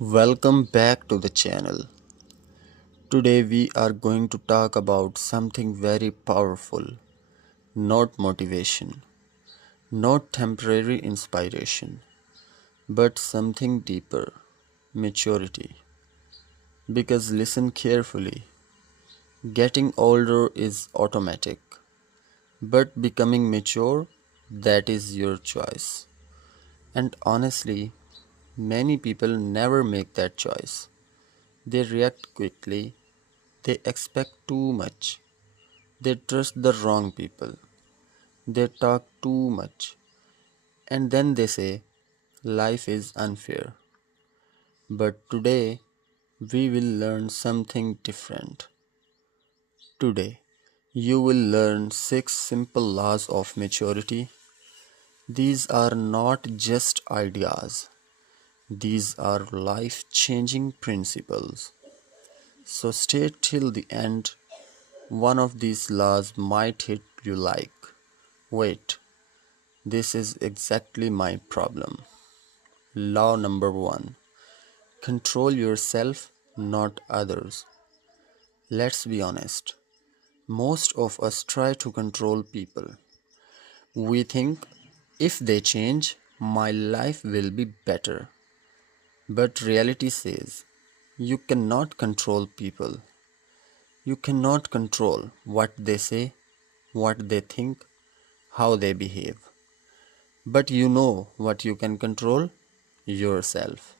Welcome back to the channel. Today we are going to talk about something very powerful, not motivation, not temporary inspiration, but something deeper, maturity. Because listen carefully, getting older is automatic, but becoming mature, that is your choice. And honestly, many people never make that choice. They react quickly, they expect too much. They trust the wrong people. They talk too much. And then they say, life is unfair. But today, we will learn something different. Today, you will learn 6 simple laws of maturity. These are not just ideas, these are life changing principles. So stay till the end. One of these laws might hit you like, wait, this is exactly my problem. Law number 1. Control yourself, not others. Let's be honest. Most of us try to control people. We think if they change, my life will be better. But reality says you cannot control people. You cannot control what they say, what they think, how they behave. But you know what you can control? Yourself.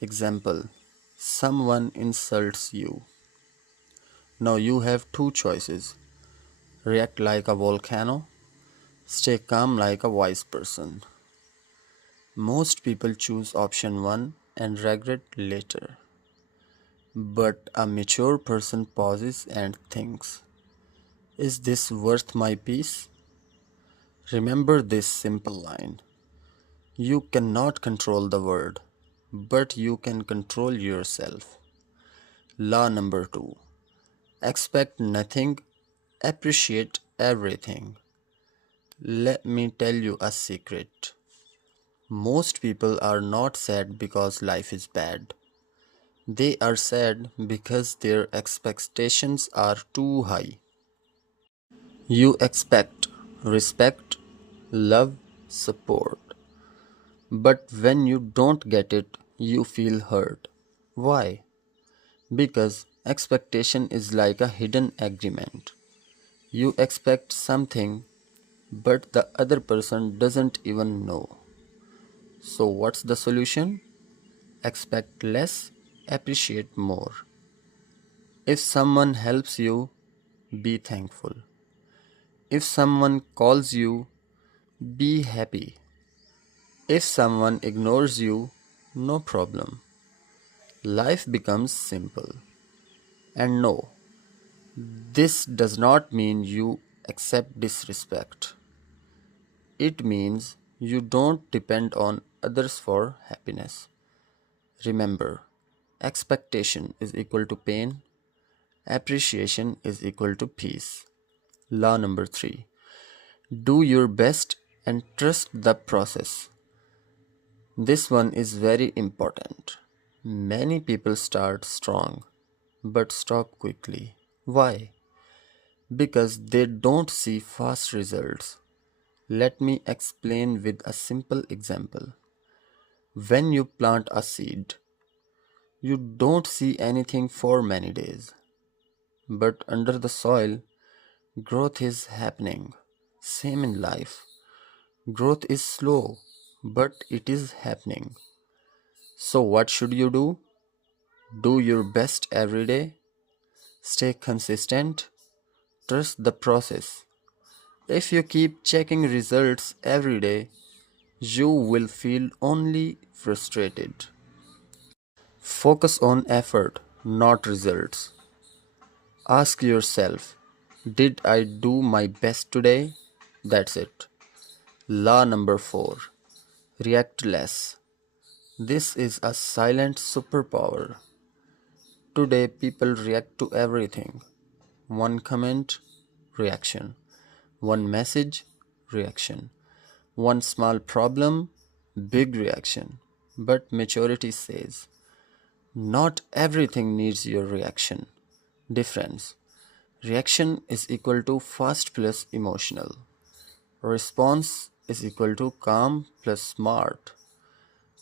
Example: someone insults you. Now you have two choices: react like a volcano, stay calm like a wise person. Most people choose option 1 and regret later. But a mature person pauses and thinks, is this worth my peace? Remember this simple line: you cannot control the world, but you can control yourself. Law number 2. Expect nothing, appreciate everything. Let me tell you a secret. Most people are not sad because life is bad. They are sad because their expectations are too high. You expect respect, love, support. But when you don't get it, you feel hurt. Why? Because expectation is like a hidden agreement. You expect something, but the other person doesn't even know. So, what's the solution? Expect less, appreciate more. If someone helps you, be thankful. If someone calls you, be happy. If someone ignores you, no problem. Life becomes simple. And no, this does not mean you accept disrespect. It means you don't depend on others for happiness. Remember, expectation is equal to pain, appreciation is equal to peace. Law number 3. Do your best and trust the process. This one is very important. Many people start strong but stop quickly. Why? Because they don't see fast results. Let me explain with a simple example. When you plant a seed, you don't see anything for many days. But under the soil, growth is happening. Same in life. Growth is slow, but it is happening. So, what should you do? Do your best every day. Stay consistent. Trust the process. If you keep checking results every day, you will feel only frustrated. Focus on effort, not results. Ask yourself, did I do my best today? That's it. Law number 4. React less. This is a silent superpower. Today, people react to everything. One comment, reaction. One message, reaction. One small problem, big reaction. But maturity says, Not everything needs your reaction. Difference. Reaction is equal to fast plus emotional. Response is equal to calm plus smart.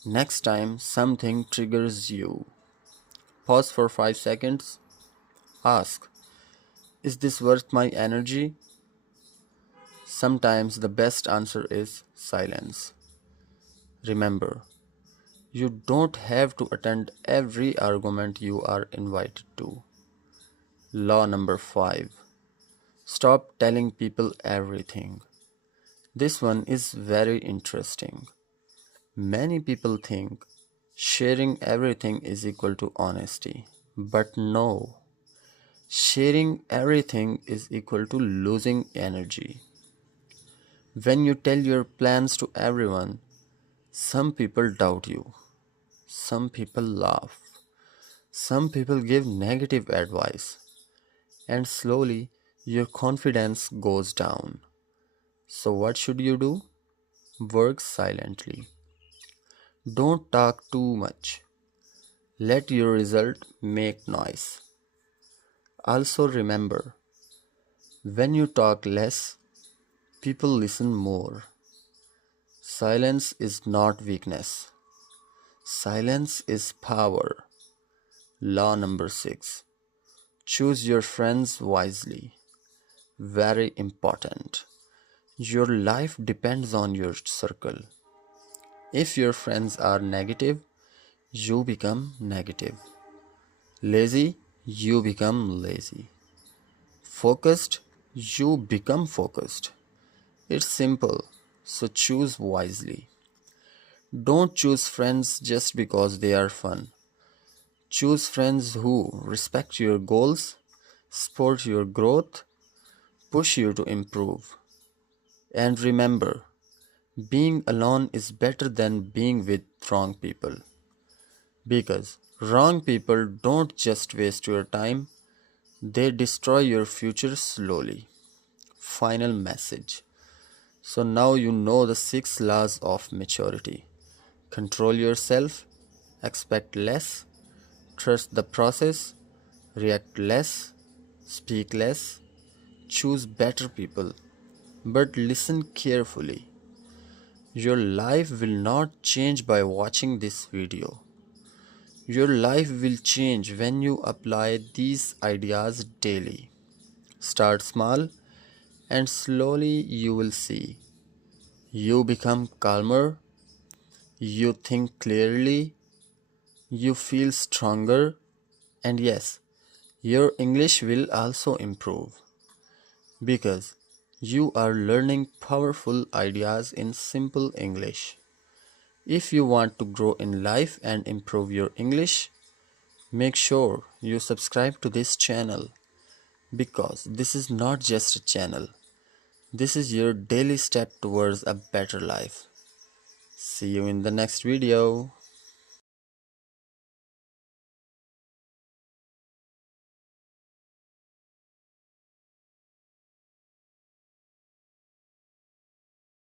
Next time something triggers you, pause for 5 seconds. Ask, is this worth my energy? Sometimes the best answer is silence. Remember, you don't have to attend every argument you are invited to. Law number 5. Stop telling people everything. This one is very interesting. Many people think sharing everything is equal to honesty. But no, sharing everything is equal to losing energy. When you tell your plans to everyone, some people doubt you, some people laugh, some people give negative advice, and slowly your confidence goes down. So, what should you do? Work silently. Don't talk too much. Let your result make noise. Also, remember, when you talk less, people listen more. Silence is not weakness, silence is power. Law number 6. Choose your friends wisely. Very important. Your life depends on your circle. If your friends are negative, you become negative. Lazy, you become lazy. Focused, you become focused. It's simple, so choose wisely. Don't choose friends just because they are fun. Choose friends who respect your goals, support your growth, push you to improve. And remember, being alone is better than being with wrong people. Because wrong people don't just waste your time, they destroy your future slowly. Final message. So now you know the 6 laws of maturity. Control yourself, expect less, trust the process, react less, speak less, choose better people, but listen carefully. Your life will not change by watching this video. Your life will change when you apply these ideas daily. Start small and slowly you will see. You become calmer, you think clearly, you feel stronger, and yes, your English will also improve because you are learning powerful ideas in simple English. If you want to grow in life and improve your English, make sure you subscribe to this channel because this is not just a channel. This is your daily step towards a better life. See you in the next video.